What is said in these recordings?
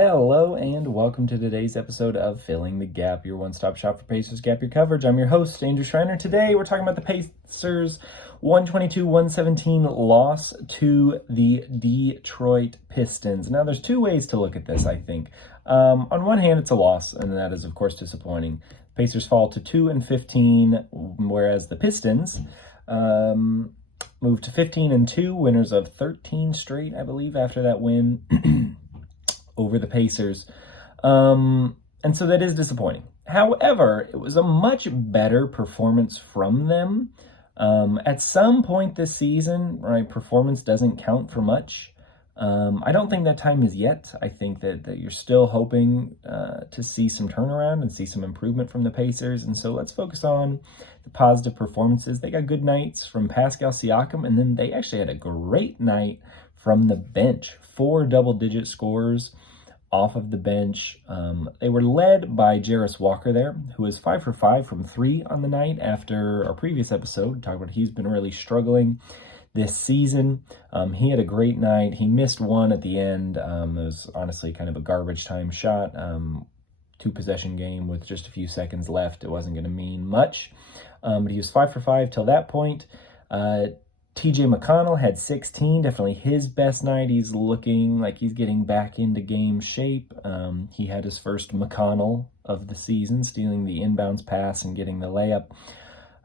Hello and welcome to today's episode of Filling the Gap, your one-stop shop for Pacers Gap Year coverage. I'm your host, Andrew Schreiner. Today we're talking about the Pacers' 122-117 loss to the Detroit Pistons. Now there's two ways to look at this, I think. On one hand, it's a loss, and that is of course disappointing. Pacers fall to 2-15, whereas the Pistons moved to 15-2, winners of 13 straight, I believe, after that win over the Pacers. And so that is disappointing. However, it was a much better performance from them. At some point this season, right, performance doesn't count for much. I don't think that time is yet. I think that you're still hoping to see some turnaround and see some improvement from the Pacers. And so let's focus on the positive performances. They got good nights from Pascal Siakam, and then they actually had a great night from the bench. 4 double-digit scores off of the bench. They were led by Jarris Walker there, who was 5 for 5 from 3 on the night after our previous episode. Talked about he's been really struggling this season. He had a great night. He missed one at the end. It was honestly kind of a garbage time shot. 2-possession game with just a few seconds left. It wasn't going to mean much. But he was 5 for 5 till that point. TJ McConnell had 16, definitely his best night. He's looking like he's getting back into game shape. He had his first McConnell of the season, stealing the inbounds pass and getting the layup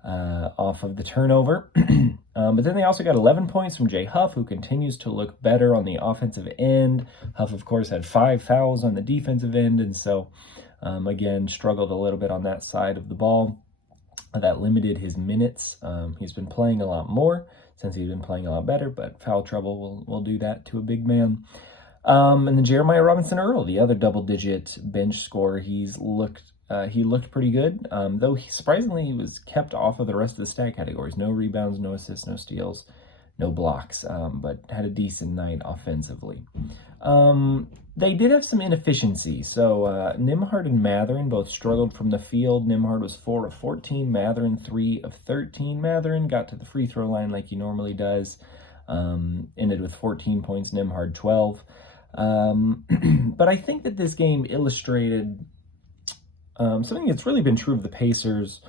off of the turnover. But then they also got 11 points from Jay Huff, who continues to look better on the offensive end. Huff, of course, had 5 fouls on the defensive end, and so, again, struggled a little bit on that side of the ball. That limited his minutes. He's been playing a lot more since he's been playing a lot better, but foul trouble will do that to a big man. And then Jeremiah Robinson-Earl, the other double-digit bench scorer, he looked pretty good, though surprisingly he was kept off of the rest of the stat categories. No rebounds, no assists, no steals, no blocks, but had a decent night offensively. They did have some inefficiencies. So Nembhard and Mathurin both struggled from the field. Nembhard was 4 of 14, Mathurin 3 of 13. Mathurin got to the free throw line like he normally does. Ended with 14 points, Nembhard 12. But I think that this game illustrated something that's really been true of the Pacers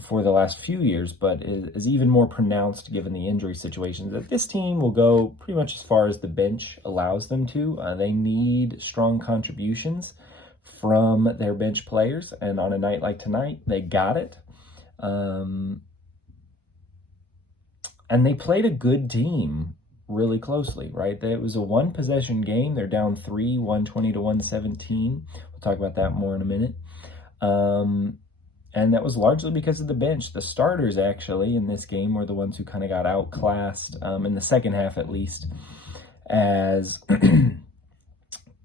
for the last few years, but is even more pronounced given the injury situations, that this team will go pretty much as far as the bench allows them to. They need strong contributions from their bench players, and on a night like tonight, they got it. And they played a good team really closely, right? It was a 1-possession game. They're down 3, 120-117. We'll talk about that more in a minute. And that was largely because of the bench. The starters, actually, in this game were the ones who kind of got outclassed, in the second half at least, as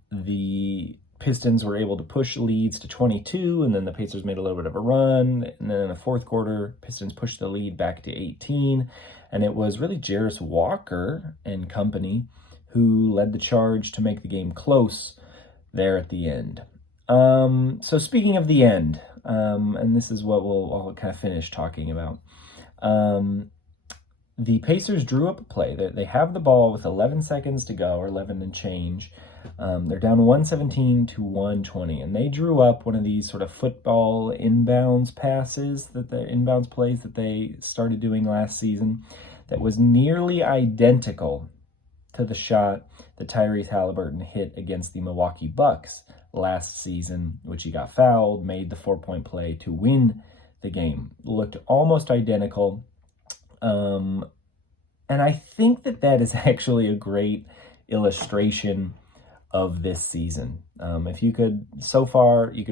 the Pistons were able to push leads to 22, and then the Pacers made a little bit of a run. And then in the fourth quarter, Pistons pushed the lead back to 18. And it was really Jarris Walker and company who led the charge to make the game close there at the end. So speaking of the end, and this is what I'll kind of finish talking about. The Pacers drew up a play. They have the ball with 11 seconds to go, or 11 and change. They're down 117-120, and they drew up one of these sort of football inbounds plays that they started doing last season that was nearly identical to the shot that Tyrese Halliburton hit against the Milwaukee Bucks last season, which he got fouled, made the 4-point play to win the game. Looked almost identical. And I think that is actually a great illustration of this season. If you could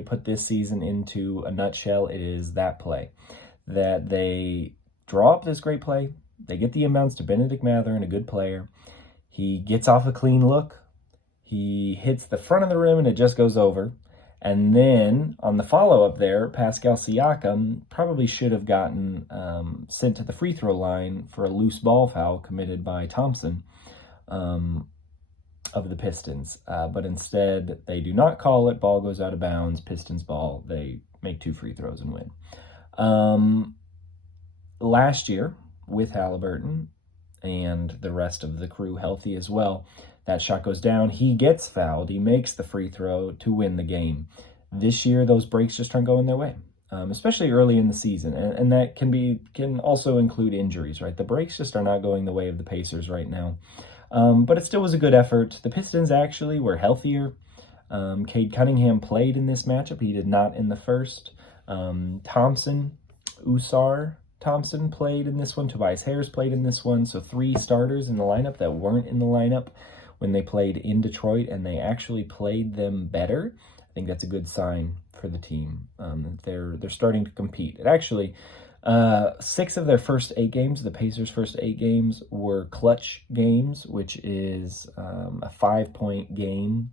put this season into a nutshell, it is that play. That they draw up this great play, they get the inbounds to Benedict Mathurin, a good player. He gets off a clean look. He hits the front of the rim and it just goes over. And then on the follow-up there, Pascal Siakam probably should have gotten sent to the free throw line for a loose ball foul committed by Thompson of the Pistons. But instead, they do not call it. Ball goes out of bounds. Pistons ball. They make 2 free throws and win. Last year, with Halliburton and the rest of the crew healthy as well, That shot goes down. He gets fouled. He makes the free throw to win the game. This year, those breaks just aren't going their way, especially early in the season. And that can also include injuries, right? The breaks just are not going the way of the Pacers right now. But it still was a good effort. The Pistons actually were healthier. Cade Cunningham played in this matchup. He did not in the first. Usar Thompson played in this one. Tobias Harris played in this one. So 3 starters in the lineup that weren't in the lineup when they played in Detroit, and they actually played them better. I think that's a good sign for the team. They're starting to compete. It actually, 6 of their first 8 games, the Pacers' first 8 games, were clutch games, which is a 5-point game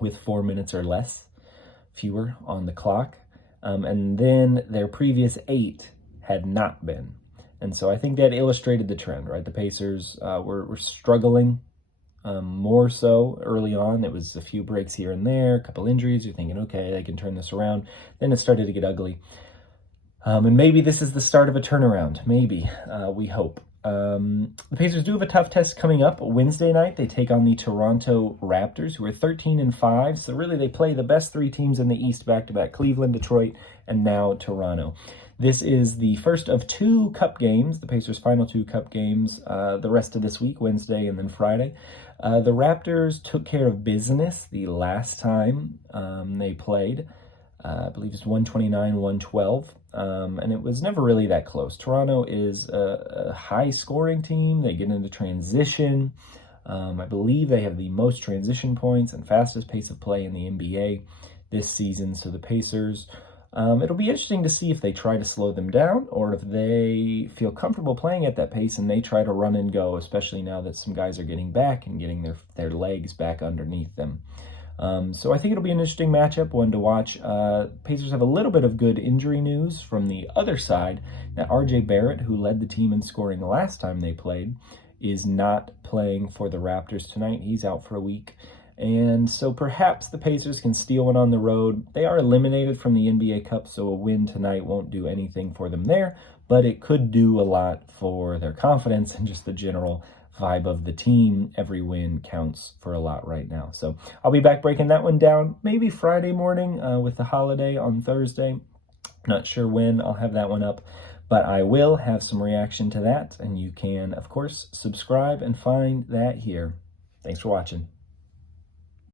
with 4 minutes or fewer on the clock. And then their previous 8 had not been. And so I think that illustrated the trend, right? The Pacers were struggling more so early on. It was a few breaks here and there, a couple injuries. You're thinking, okay, they can turn this around. Then it started to get ugly. And maybe this is the start of a turnaround. Maybe. We hope. The Pacers do have a tough test coming up. Wednesday night, they take on the Toronto Raptors, who are 13-5. So really, they play the best 3 teams in the East back-to-back: Cleveland, Detroit, and now Toronto. This is the first of 2 cup games, the Pacers' final 2 cup games, the rest of this week, Wednesday and then Friday. The Raptors took care of business the last time they played. I believe it's 129-112, and it was never really that close. Toronto is a high-scoring team. They get into transition. I believe they have the most transition points and fastest pace of play in the NBA this season. So the Pacers, it'll be interesting to see if they try to slow them down or if they feel comfortable playing at that pace and they try to run and go, especially now that some guys are getting back and getting their legs back underneath them. So I think it'll be an interesting matchup, one to watch. Pacers have a little bit of good injury news from the other side. Now, R.J. Barrett, who led the team in scoring the last time they played, is not playing for the Raptors tonight. He's out for a week. And so perhaps the Pacers can steal one on the road. They are eliminated from the NBA Cup, so a win tonight won't do anything for them there, but it could do a lot for their confidence and just the general vibe of the team. Every win counts for a lot right now. So I'll be back breaking that one down maybe Friday morning with the holiday on Thursday. Not sure when I'll have that one up, but I will have some reaction to that. And you can, of course, subscribe and find that here. Thanks for watching.